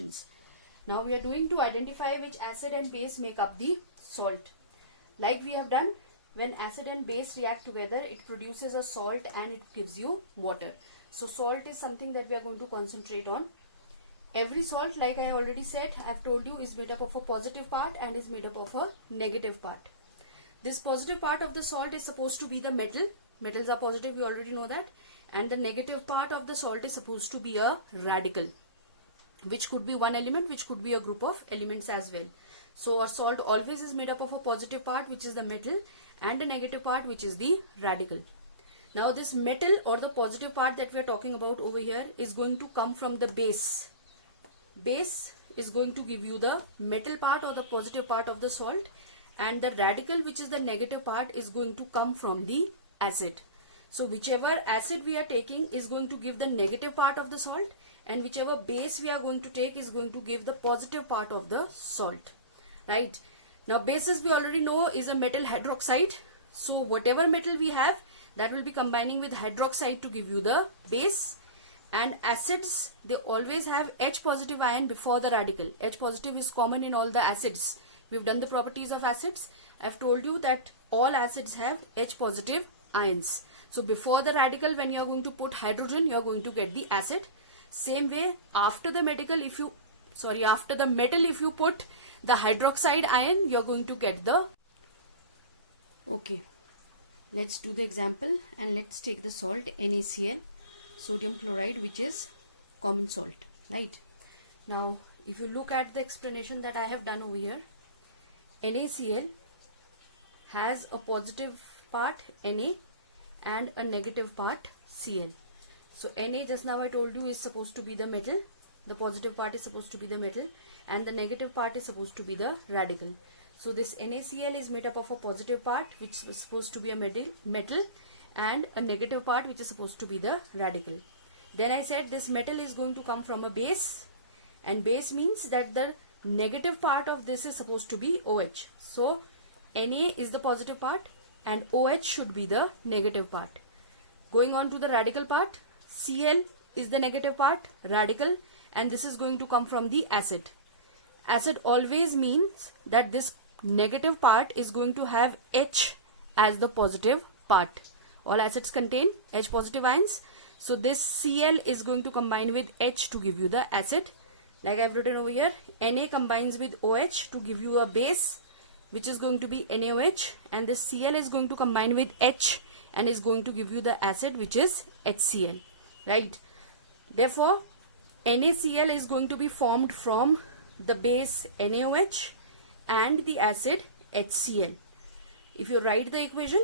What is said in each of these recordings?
reactions. Now we are doing to identify which acid and base make up the salt. Like we have done, when acid and base react together, it produces a salt and it gives you water. So salt is something that we are going to concentrate on. Every salt, like I already said, I have told you, is made up of a positive part and is made up of a negative part. This positive part of the salt is supposed to be the metal. Metals are positive, you already know that. And the negative part of the salt is supposed to be a radical, which could be one element, which could be a group of elements as well. So our salt always is made up of a positive part, which is the metal, and a negative part, which is the radical. Now this metal or the positive part that we are talking about over here is going to come from the base. Base is going to give you the metal part or the positive part of the salt, and the radical, which is the negative part, is going to come from the acid. So whichever acid we are taking is going to give the negative part of the salt, and whichever base we are going to take is going to give the positive part of the salt. Right? Now bases we already know is a metal hydroxide. So whatever metal we have, that will be combining with hydroxide to give you the base. And acids, they always have H positive ion before the radical. H positive is common in all the acids. We've done the properties of acids. I've told you that all acids have H positive ions. So before the radical, when you are going to put hydrogen, you are going to get the acid. Same way, after the metal, if you put the hydroxide ion, you are going to get the... Okay, let's do the example and let's take the salt NaCl. Sodium chloride, which is common salt, right? Now if you look at the explanation that I have done over here, NaCl has a positive part Na and a negative part Cl. So Na, just now I told you, is supposed to be the metal, the positive part is supposed to be the metal, and the negative part is supposed to be the radical. So this NaCl is made up of a positive part, which is supposed to be a metal, and a negative part, which is supposed to be the radical. Then I said this metal is going to come from a base, and base means that the negative part of this is supposed to be OH. So Na is the positive part and OH should be the negative part. Going on to the radical part, Cl is the negative part, radical, and this is going to come from the acid. Acid always means that this negative part is going to have H as the positive part. All acids contain H positive ions. So this Cl is going to combine with H to give you the acid. Like I have written over here, Na combines with OH to give you a base, which is going to be NaOH, and this Cl is going to combine with H and is going to give you the acid, which is HCl. Right? Therefore, NaCl is going to be formed from the base NaOH and the acid HCl. If you write the equation,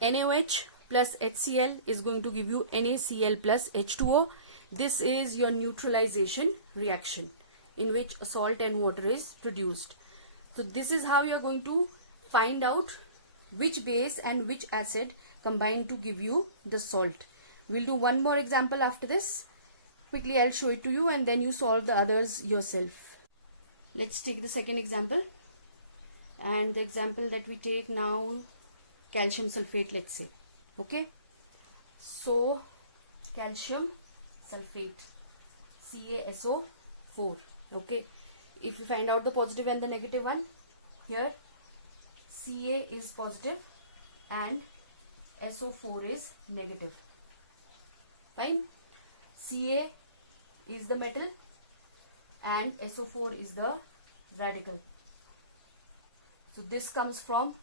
NaOH plus HCl is going to give you NaCl plus H2O. This is your neutralization reaction in which a salt and water is produced. So this is how you are going to find out which base and which acid combine to give you the salt. We'll do one more example after this. Quickly I'll show it to you and then you solve the others yourself. Let's take the second example. And the example that we take now, calcium sulfate, let's say. Okay, so calcium sulfate, CaSO4. Okay, if you find out the positive and the negative one, here Ca is positive and SO4 is negative. Fine. Ca is the metal and SO4 is the radical. So this comes from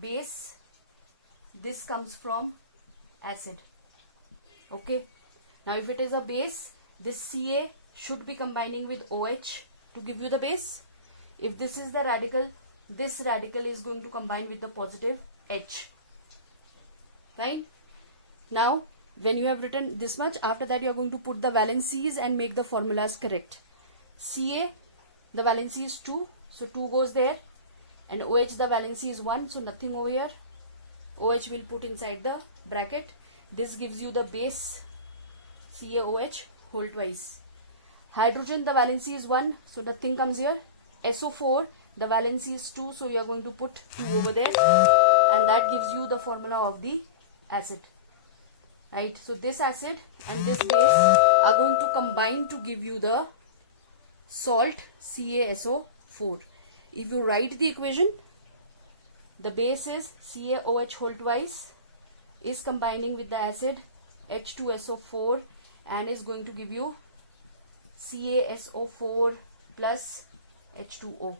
base, this comes from acid. Okay, now if it is a base, this Ca should be combining with OH to give you the base. If this is the radical, this radical is going to combine with the positive H. Fine. Now when you have written this much, after that you are going to put the valencies and make the formulas correct. Ca, the valency is 2, so 2 goes there, and OH, the valency is 1, so nothing over here. OH will put inside the bracket. This gives you the base CaOH whole twice. Hydrogen, the valency is 1, so nothing comes here. SO4, the valency is 2, so you are going to put 2 over there, and that gives you the formula of the acid. Right, so this acid and this base are going to combine to give you the salt CaSO4. If you write the equation, the base is CaOH whole twice is combining with the acid H2SO4 and is going to give you CaSO4 plus H2O,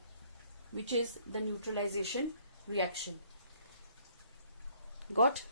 which is the neutralization reaction. Got?